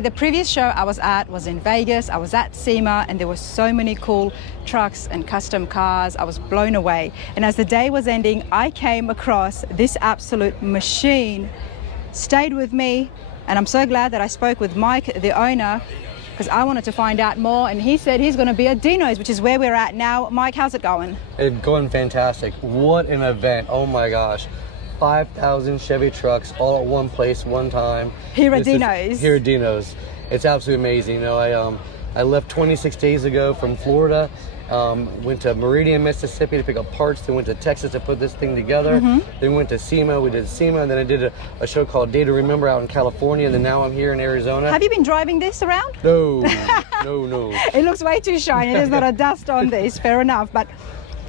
Actually, the previous show I was at was in Vegas. I was at SEMA, and there were so many cool trucks and custom cars. I was blown away. And as the day was ending, I came across this absolute machine. Stayed with me, and I'm so glad that I spoke with Mike, the owner, because I wanted to find out more, and he said he's going to be at Dino's, which is where we're at now. Mike, how's it going? It's going fantastic. What an event. Oh my gosh. 5,000 Chevy trucks all at one place, one time. Here at Dino's. Here at Dino's. It's absolutely amazing. You know, I left 26 days ago from Florida, went to Meridien, Mississippi to pick up parts, then went to Texas to put this thing together, then went to SEMA, we did SEMA, and then I did a show called Day to Remember out in California, and then now I'm here in Arizona. Have you been driving this around? No, no. It looks way too shiny. There's not a dust on this, fair enough, but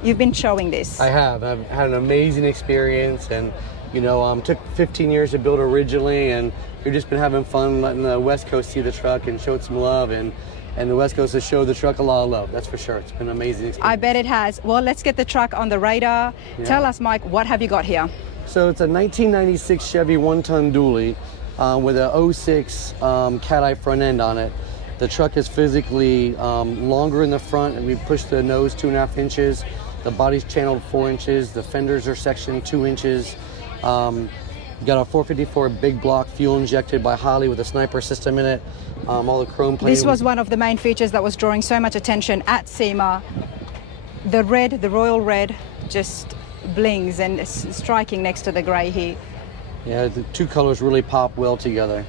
you've been showing this. I have. I've had an amazing experience, and you know, took 15 years to build originally, and we've just been having fun letting the West Coast see the truck and show it some love, and the West Coast has showed the truck a lot of love, that's for sure. It's been an amazing experience. I bet it has. Well, let's get the truck on the radar. Yeah. Tell us, Mike, what have you got here? So it's a 1996 Chevy 1-ton dually with a 06 cat eye front end on it. The truck is physically longer in the front, and we pushed the nose 2.5 inches. The body's channeled 4 inches. The fenders are sectioned 2 inches. Got a 454 big block fuel injected by Holley with a sniper system in it. All the chrome plating. This was one of the main features that was drawing so much attention at SEMA. The red, the royal red, just blings and is striking next to the grey here. Yeah, the two colors really pop well together.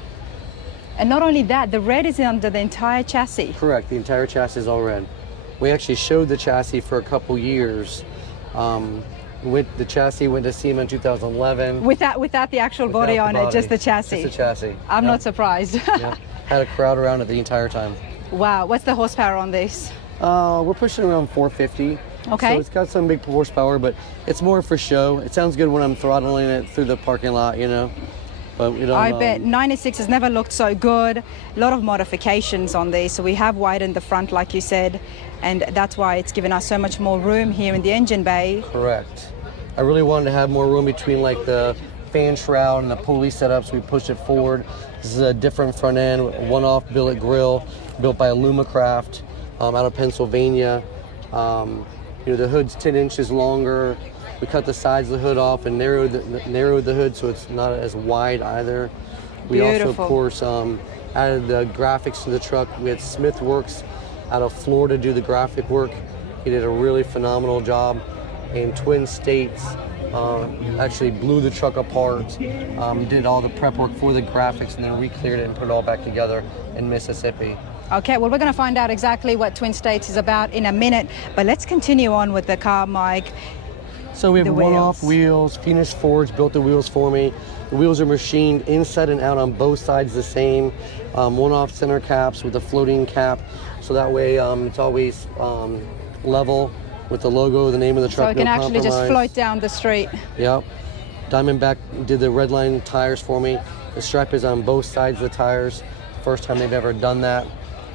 And not only that, the red is under the entire chassis. Correct, the entire chassis is all red. We actually showed the chassis for a couple years. The chassis went to SEMA in 2011. Without the actual body on it, just the chassis. Just the chassis. I'm not surprised. Yeah. Had a crowd around it the entire time. Wow, what's the horsepower on this? We're pushing around 450. Okay. So it's got some big horsepower, but it's more for show. It sounds good when I'm throttling it through the parking lot, you know. But we don't. I bet 96 has never looked so good. A lot of modifications on these. So we have widened the front, like you said, and that's why it's given us so much more room here in the engine bay. Correct. I really wanted to have more room between like the fan shroud and the pulley setups. We pushed it forward. This is a different front end, one-off billet grille, built by Alumacraft out of Pennsylvania. You know, the hood's 10 inches longer. We cut the sides of the hood off and narrowed the hood so it's not as wide either. We Beautiful. also, of course, added the graphics to the truck. We had Smith Works out of Florida do the graphic work. He did a really phenomenal job. And Twin States actually blew the truck apart, did all the prep work for the graphics, and then re-cleared it and put it all back together in Mississippi. Okay, well, we're going to find out exactly what Twin States is about in a minute, but let's continue on with the car, Mike. So we have one-off wheels. Phoenix Forge built the wheels for me. The wheels are machined inside and out on both sides the same. One-off center caps with a floating cap, so that way it's always level with the logo, the name of the truck. So it can actually just float down the street. Yep. Diamondback did the red line tires for me. The stripe is on both sides of the tires. First time they've ever done that.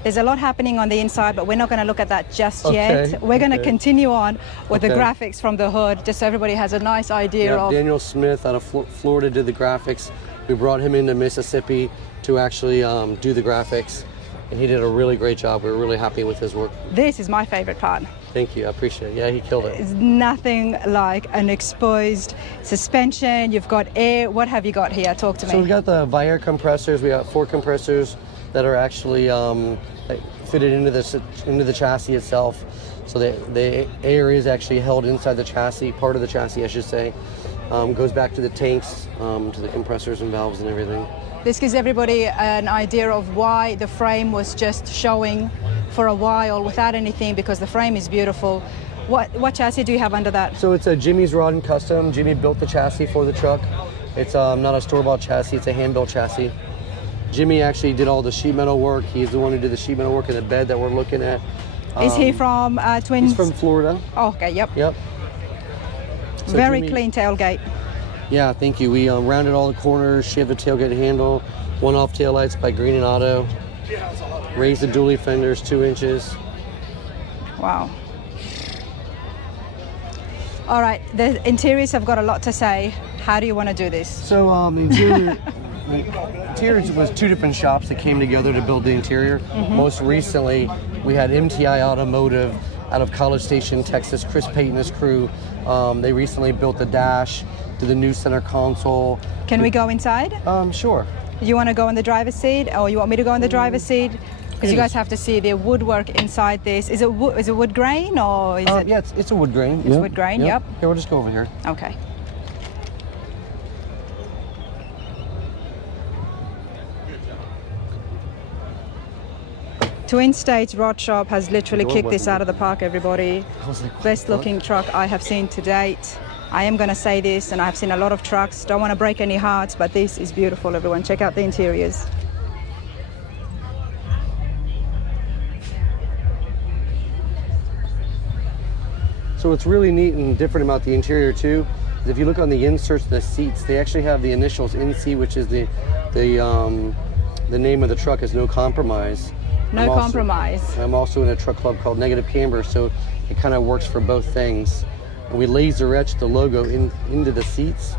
There's a lot happening on the inside, but we're not going to look at that just yet. We're going to continue on with the graphics from the hood, just so everybody has a nice idea of... Daniel Smith out of Florida did the graphics. We brought him into Mississippi to actually do the graphics, and he did a really great job. We were really happy with his work. This is my favorite part. Thank you, I appreciate it. Yeah, he killed it. It's nothing like an exposed suspension. You've got air. What have you got here? Talk to me. So we've got the Viair compressors. We got 4 compressors that are actually fitted into the chassis itself. So the air is actually held inside the chassis, part of the chassis, I should say. Goes back to the tanks, to the compressors and valves and everything. This gives everybody an idea of why the frame was just showing for a while without anything, because the frame is beautiful. What chassis do you have under that? So it's a Jimmy's Rod and Custom. Jimmy built the chassis for the truck. It's not a store-bought chassis, it's a hand-built chassis. Jimmy actually did all the sheet metal work. He's the one who did the sheet metal work in the bed that we're looking at. Is he from Twins? He's from Florida. Oh, okay, yep. Yep. So very Jimmy, clean tailgate. Yeah, thank you. We rounded all the corners, shaved the tailgate handle, one-off taillights by Green and Auto, raised the dually fenders 2 inches. Wow. All right, the interiors have got a lot to say. How do you want to do this? So the interior, interior was 2 different shops that came together to build the interior. Most recently, we had MTI Automotive out of College Station, Texas. Chris Payton and his crew. They recently built the dash, did the new center console. Can we go inside? Sure. You want to go in the driver's seat, or you want me to go in the driver's seat? Because you guys have to see the woodwork inside this. Is it wood grain or is it? Yeah, it's a wood grain. It's wood grain. Yep. Here, we'll just go over here. Okay. Twin States Rod Shop has literally kicked this out of the park, everybody. Best looking truck I have seen to date. I am going to say this, and I've seen a lot of trucks. Don't want to break any hearts, but this is beautiful, everyone. Check out the interiors. So what's really neat and different about the interior too, is if you look on the inserts of the seats, they actually have the initials NC, which is the name of the truck is No Compromise. No compromise. I'm also in a truck club called Negative Camber, so it kind of works for both things. And we laser etched the logo into the seats.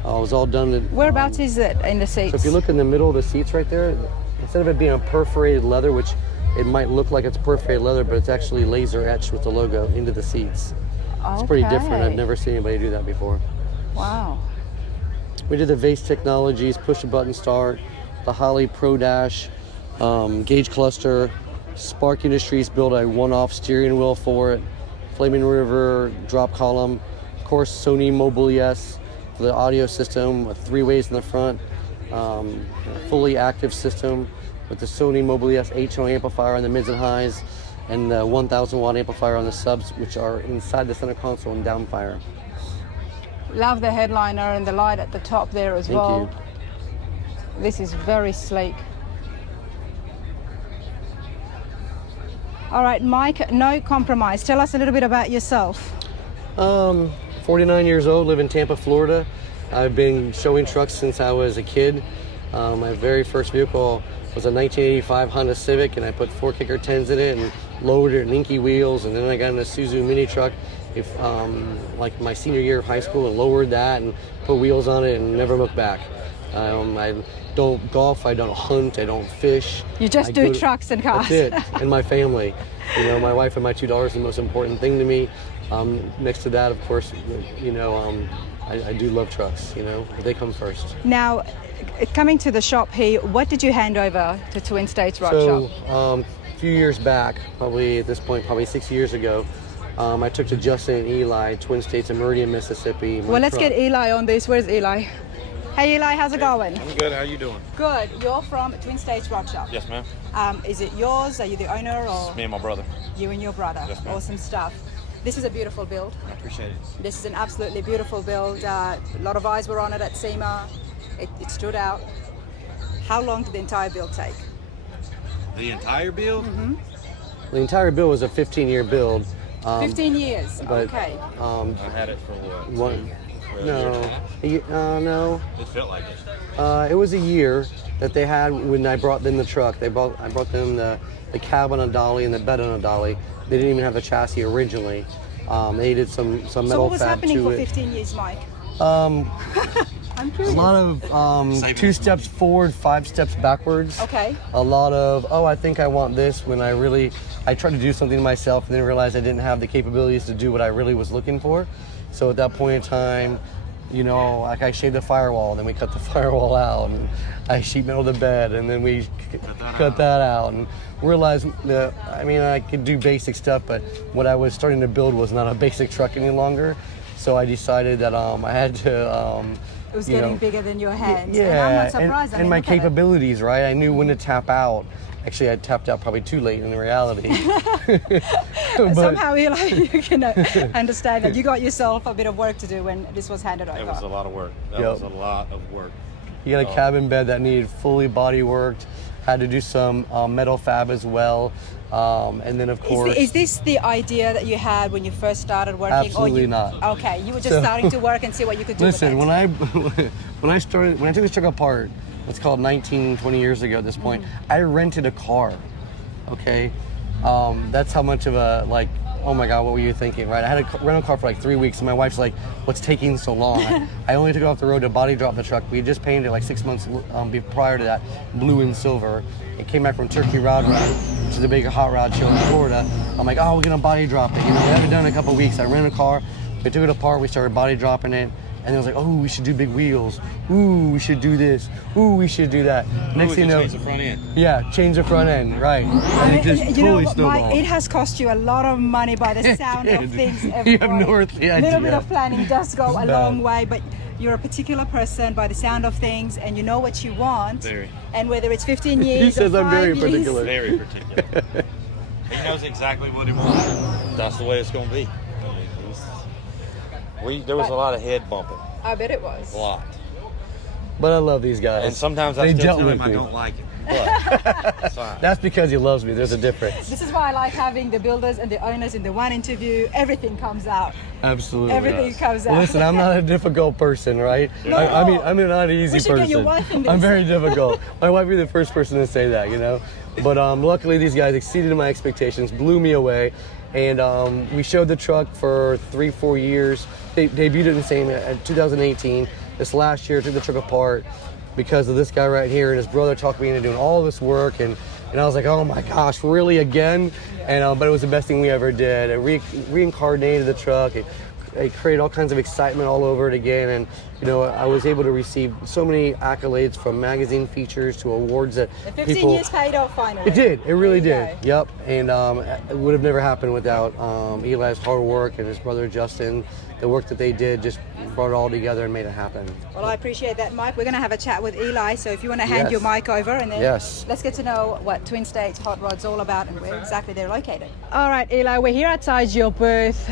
It was all done. Whereabouts is it in the seats? So if you look in the middle of the seats right there, instead of it being a perforated leather, which it might look like it's perforated leather, but it's actually laser etched with the logo into the seats. It's pretty different. I've never seen anybody do that before. Wow. We did the Vase Technologies, push a button start, the Holley Pro Dash, gauge cluster. Spark Industries built a one-off steering wheel for it. Flaming River drop column. Of course, Sony Mobile ES for the audio system with 3 ways in the front. A fully active system with the Sony Mobile ES 8-channel amplifier on the mids and highs, and the 1,000 watt amplifier on the subs, which are inside the center console and downfire. Love the headliner and the light at the top there as well. Thank you. This is very sleek. All right, Mike, No Compromise. Tell us a little bit about yourself. 49 years old, live in Tampa, Florida. I've been showing trucks since I was a kid. My very first vehicle was a 1985 Honda Civic, and I put 4-kicker 10s in it and lowered it in inky wheels, and then I got in a Suzuki mini truck like my senior year of high school and lowered that and put wheels on it and never looked back. I don't golf, I don't hunt, I don't fish. You just do trucks and cars. That's it, and my family. You know, my wife and my 2 daughters are the most important thing to me. Next to that, of course, you know, I do love trucks, you know, they come first. Now, coming to the shop here, what did you hand over to Twin States Rod Shop? A few years back, probably at this point, probably 6 years ago, I took to Justin and Eli, Twin States in Meridien, Mississippi. Well, let's get Eli on this. Where's Eli? Hey Eli, how's it going? I'm good, how you doing? Good. You're from Twin States Rod Shop? Yes, ma'am. Is it yours? Are you the owner? Or It's me and my brother. You and your brother? Yes, ma'am. Awesome stuff. This is a beautiful build. I appreciate it. This is an absolutely beautiful build. A lot of eyes were on it at SEMA. It stood out. How long did the entire build take? The entire build? Mm-hmm. The entire build was a 15-year build. 15 years, but, okay. I had it for what? No. It felt like it. It was a year that they had when I brought them the truck. I brought them the cab on a dolly and the bed on a dolly. They didn't even have the chassis originally. They did some metal fab to it. So what was happening for 15 years, Mike? I'm curious. A lot of 2 steps forward, 5 steps backwards. Okay. A lot of, I think I want this, when I tried to do something myself and then realized I didn't have the capabilities to do what I really was looking for. So at that point in time, you know, like I shaved the firewall, and then we cut the firewall out, and I sheet metal the bed, and then we cut that out, and realized that, I could do basic stuff, but what I was starting to build was not a basic truck any longer. So I decided that I had to. It was getting bigger than your hands. Yeah, and I'm not surprised. And my capabilities, right? I knew when to tap out. Actually, I tapped out probably too late in reality. Somehow, Eli, you can understand that you got yourself a bit of work to do when this was handed over. It was a lot of work. That was a lot of work. You got a cabin bed that needed fully body worked. Had to do some metal fab as well. And then, of course... Is this the idea that you had when you first started working? Absolutely not. Okay, you were just starting to work and see what you could do with it. Listen, when I took this truck apart, it's called 19, 20 years ago at this point, I rented a car, okay? That's how much of a oh my God, what were you thinking, right? I had a rental car for like 3 weeks, and my wife's like, what's taking so long? I only took it off the road to body drop the truck. We had just painted it like 6 months prior to that, blue and silver. It came back from Turkey Rod Ride, which is a big hot rod show in Florida. I'm like, oh, we're gonna body drop it. You know, we haven't done it in a couple of weeks. I rented a car, we took it apart, we started body dropping it. And it was like, oh, we should do big wheels. Ooh, we should do this. Ooh, we should do that. Next thing you know, change the front end. Yeah, change the front end, right. And it just you know totally what, snowballed. Mike, it has cost you a lot of money by the sound of things. You have no earthly A little idea. bit of planning does go a bad. long way, but you're a particular person by the sound of things, and you know what you want. Very. And whether it's 15 years He says or I'm very 5 years, particular. Very particular. He knows exactly what he wants. That's the way it's going to be. There was a lot of head bumping. I bet it was. A lot. But I love these guys. And sometimes I They still dealt tell him with I me. don't like it. But it's fine. That's because he loves me. There's a difference. This is why I like having the builders and the owners in the one interview. Everything comes out. Absolutely. Everything comes out. Listen, I'm not a difficult person, right? No. I mean, I'm not an easy We should person. get your wife in this. I'm very difficult. My wife would be the first person to say that, you know? But luckily, these guys exceeded my expectations, blew me away. And we showed the truck for 3-4 years. They debuted it in SEMA in 2018. This last year, took the truck apart because of this guy right here and his brother talked me into doing all this work. And I was like, oh my gosh, really again? And but it was the best thing we ever did. It reincarnated the truck. It created all kinds of excitement all over it again. And you know, I was able to receive so many accolades from magazine features to awards that The 15 people. years paid off finally. It did. It really There you did. Yep. And it would have never happened without Eli's hard work and his brother Justin. The work that they did just brought it all together and made it happen. Well, I appreciate that, Mike. We're going to have a chat with Eli, so if you want to hand Yes. your mic over, and then Yes. let's get to know what Twin States Hot Rod's all about and where exactly they're located. All right, Eli, we're here outside your booth.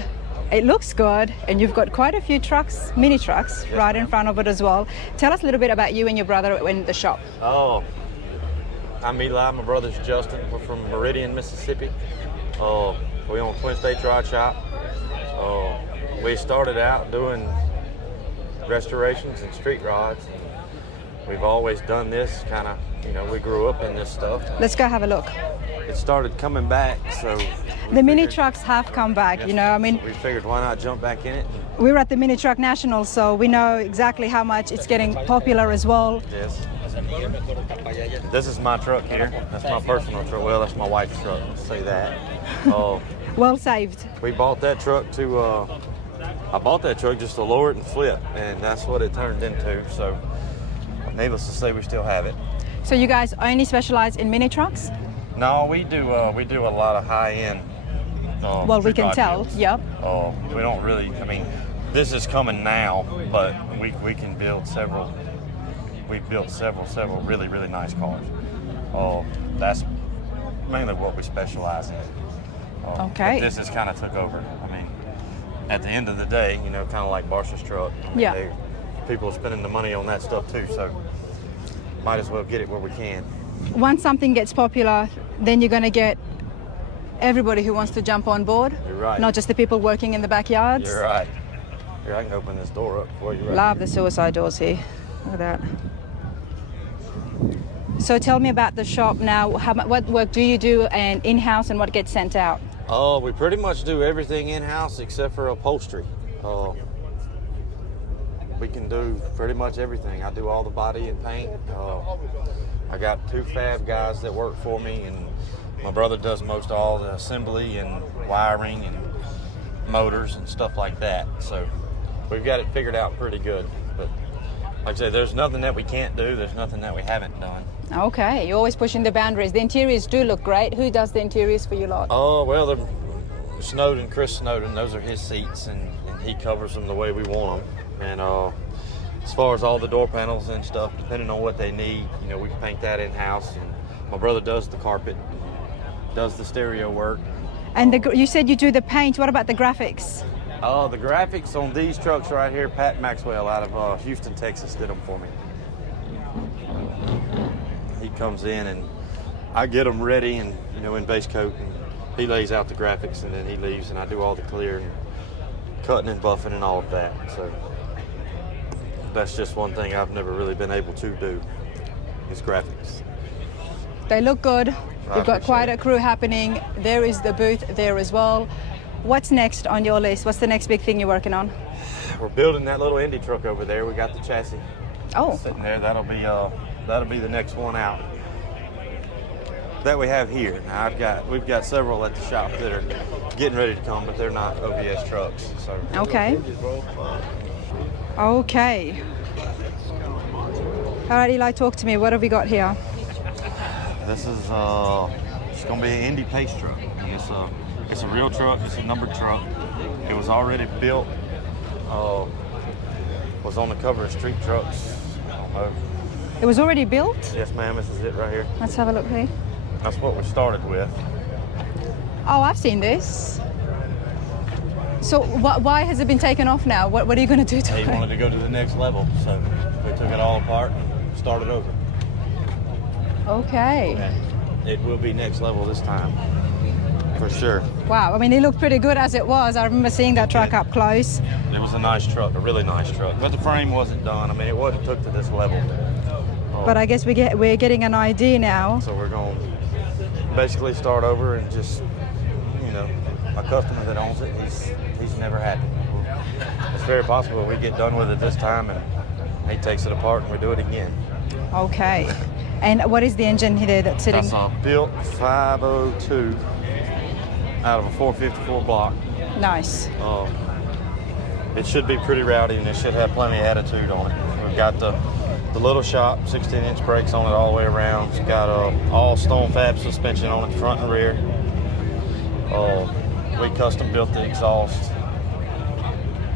It looks good, and you've got quite a few trucks, mini trucks, right in front of it as well. Tell us a little bit about you and your brother in the shop. Oh, I'm Eli. My brother's Justin. We're from Meridien, Mississippi. We own Twin States Rod Shop. We started out doing restorations and street rods. We've always done this kind of, you know, we grew up in this stuff. Let's go have a look. It started coming back, so The mini trucks have come back, you know, I mean, we figured why not jump back in it. we were at the Mini Truck National, so we know exactly how much it's getting popular as well. Yes. This is my truck here. That's my personal truck. Well, that's my wife's truck. Let's say that. Well saved. We bought that truck to, I bought that truck just to lower it and flip, and that's what it turned into. So, needless to say, we still have it. So you guys only specialize in mini trucks? No, we do a lot of high-end. Well, we street can rod tell, builds. yep. We don't really. I mean, this is coming now, but we can build several. We've built several really nice cars. That's mainly what we specialize in. Okay. But this has kind of took over. I mean, at the end of the day, you know, kind of like Barsha's truck. I mean, Yeah. People are spending the money on that stuff too, so might as well get it where we can. Once something gets popular, then you're going to get everybody who wants to jump on board. You're right. Not just the people working in the backyards. You're right. Here, I can open this door up for you. Right Love the suicide doors here. Look at that. So tell me about the shop now. What work do you do and in-house, and what gets sent out? We pretty much do everything in-house except for upholstery. We can do pretty much everything. I do all the body and paint. I got 2 fab guys that work for me, and my brother does most all the assembly and wiring and motors and stuff like that. So we've got it figured out pretty good. But like I say, there's nothing that we can't do. There's nothing that we haven't done. Okay, you're always pushing the boundaries. The interiors do look great. Who does the interiors for you lot? Oh, well, they're Chris Snowden, those are his seats, and he covers them the way we want them. And as far as all the door panels and stuff, depending on what they need, you know, we paint that in-house. And my brother does the carpet, does the stereo work. And you said you do the paint. What about the graphics? The graphics on these trucks right here, Pat Maxwell out of Houston, Texas, did them for me. He comes in and I get them ready and, you know, in base coat, and he lays out the graphics, and then he leaves and I do all the clear and cutting and buffing and all of that. So that's just one thing I've never really been able to do, is graphics. They look good. You've got appreciate quite it. a crew happening. There is the booth there as well. what's next on your list? What's the next big thing you're working on? We're building that little Indy truck over there. We got the chassis Oh, sitting there. That'll be the next one out that we have here. Now we've got several at the shop that are getting ready to come, but they're not OBS trucks. So okay. Okay. All right, Eli, talk to me. What have we got here? this is it's gonna be an Indy pace truck. And it's a real truck. It's a numbered truck. It was already built. Was on the cover of Street Trucks. I don't know. It was already built? Yes, ma'am. This is it right here. Let's have a look here. That's what we started with. Oh, I've seen this. So why has it been taken off now? What are you going to do to He it? wanted to go to the next level, so we took it all apart and started over. Okay. And it will be next level this time, for sure. Wow, I mean, it looked pretty good as it was. I remember seeing that truck up close. It was a nice truck, a really nice truck, but the frame wasn't done. I mean, it wasn't took to this level. But I guess we're getting an idea now. So we're going to basically start over and just, you know, a customer that owns it, he's never had it. It's very possible we get done with it this time and he takes it apart and we do it again. Okay. And what is the engine here that's sitting? That's a built 502 out of a 454 block. Nice. It should be pretty rowdy and it should have plenty of attitude on it. We've got the little shop, 16-inch brakes on it all the way around. It's got all stone fab suspension on it, front and rear. We custom built the exhaust,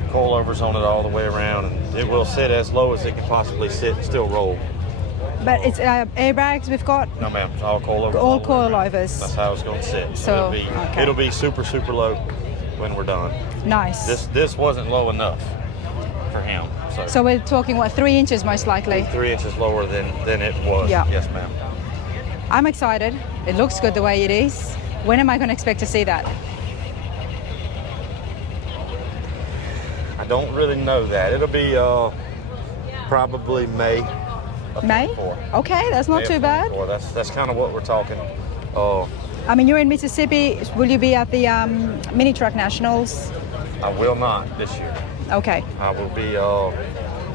coilovers on it all the way around, and it will sit as low as it can possibly sit and still roll. But it's airbags we've got? No, ma'am, it's all coilovers. All the way around. coilovers. That's how it's going to sit. So, it'll be super, super low when we're done. Nice. This wasn't low enough for him. So we're talking, what, 3 inches most likely? 3 inches lower than it was. Yeah. Yes, ma'am. I'm excited. It looks good the way it is. When am I going to expect to see that? I don't really know that. It'll be probably May. of May? 24. Okay, that's not May too of bad. 24. That's kind of what we're talking. I mean, you're in Mississippi. Will you be at the Mini Truck Nationals? I will not this year. Okay. I will be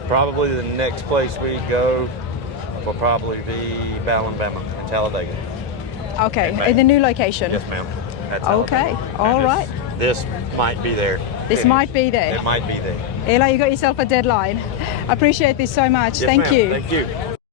probably the next place we go will probably be Alabama, Talladega. Okay, May. in the new location? Yes, ma'am. At Okay, Talladega. all And right. This might be there. This might be there. It might be there. Eli, you got yourself a deadline. I appreciate this so much. Yes, Thank ma'am. you. Thank you.